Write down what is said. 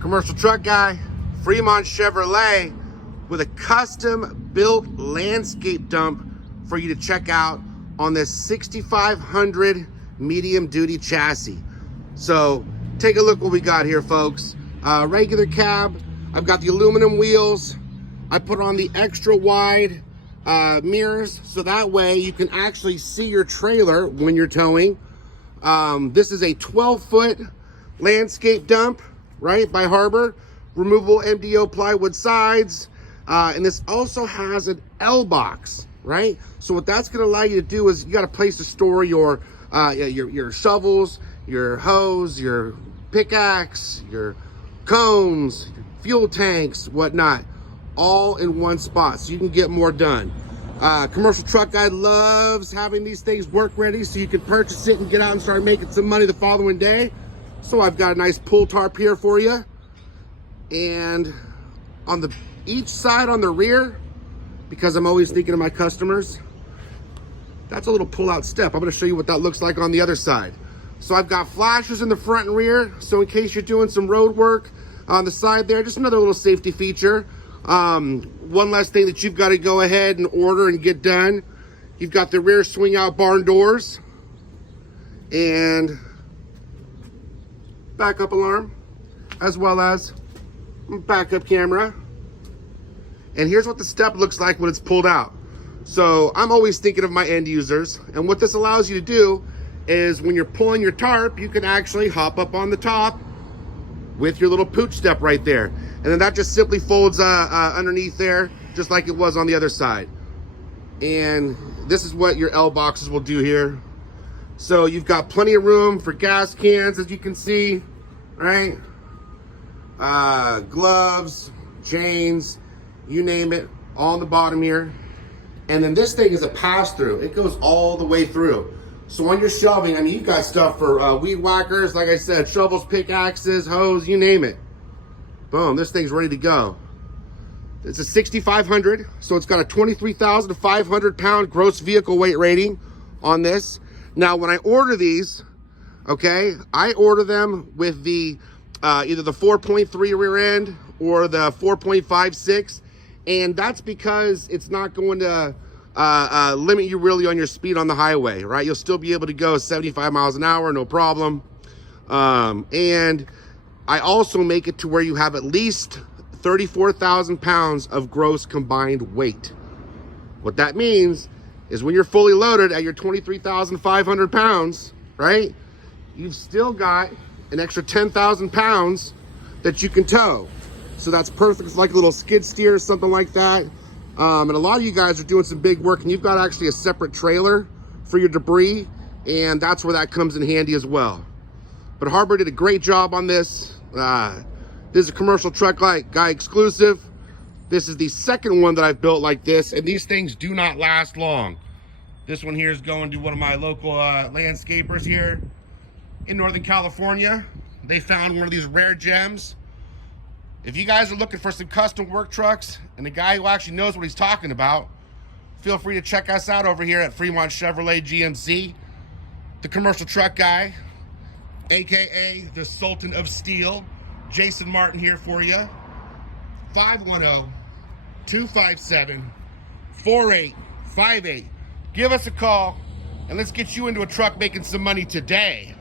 Commercial truck guy, Fremont Chevrolet, with a custom built landscape dump for you to check out on this 6500 medium duty chassis. So take a look what we got here, folks. Regular cab. I've got the aluminum wheels. I put on the extra wide mirrors so that way you can actually see your trailer when you're towing. This is a 12-foot landscape dump, right, by Harbor. Removable MDO plywood sides. And this also has an L box, right? So what that's going to allow you to do is you got a place to store your shovels, your hose, your pickaxe, your cones, your fuel tanks, whatnot, all in one spot, so you can get more done. Commercial truck guy loves having these things work ready so you can purchase it and get out and start making some money the following day. So I've got a nice pull tarp here for you. And on each side on the rear, because I'm always thinking of my customers, that's a little pull-out step. I'm gonna show you what that looks like on the other side. So I've got flashers in the front and rear, so in case you're doing some road work on the side there, just another little safety feature. One less thing that you've got to go ahead and order and get done. You've got the rear swing out barn doors and backup alarm, as well as backup camera. And here's what the step looks like when it's pulled out. So I'm always thinking of my end users, and what this allows you to do is when you're pulling your tarp, you can actually hop up on the top with your little pooch step right there. And then that just simply folds underneath there, just like it was on the other side. And this is what your L boxes will do here. So you've got plenty of room for gas cans, as you can see, right? Gloves, chains, you name it, all on the bottom here. And then this thing is a pass-through. It goes all the way through. So on your shelving, I mean, you've got stuff for weed whackers, like I said, shovels, pickaxes, hose, you name it. Boom, this thing's ready to go. It's a 6500, so it's got a 23,500 pound gross vehicle weight rating on this. Now, when I order these, okay, I order them with the either the 4.3 rear end or the 4.56, and that's because it's not going to limit you really on your speed on the highway, right? You'll still be able to go 75 miles an hour, no problem. And I also make it to where you have at least 34,000 pounds of gross combined weight. What that means is when you're fully loaded at your 23,500 pounds, right? You've still got an extra 10,000 pounds that you can tow. So that's perfect. It's like a little skid steer or something like that. And a lot of you guys are doing some big work and you've got actually a separate trailer for your debris, and that's where that comes in handy as well. But Harbor did a great job on this. This is a commercial truck guy exclusive. This is the second one that I've built like this, and these things do not last long. This one here is going to one of my local landscapers here in Northern California. They found one of these rare gems. If you guys are looking for some custom work trucks and a guy who actually knows what he's talking about, feel free to check us out over here at Fremont Chevrolet GMC. The commercial truck guy, AKA the Sultan of Steel, Jason Martin here for you. 510-257-4858. Give us a call and let's get you into a truck making some money today.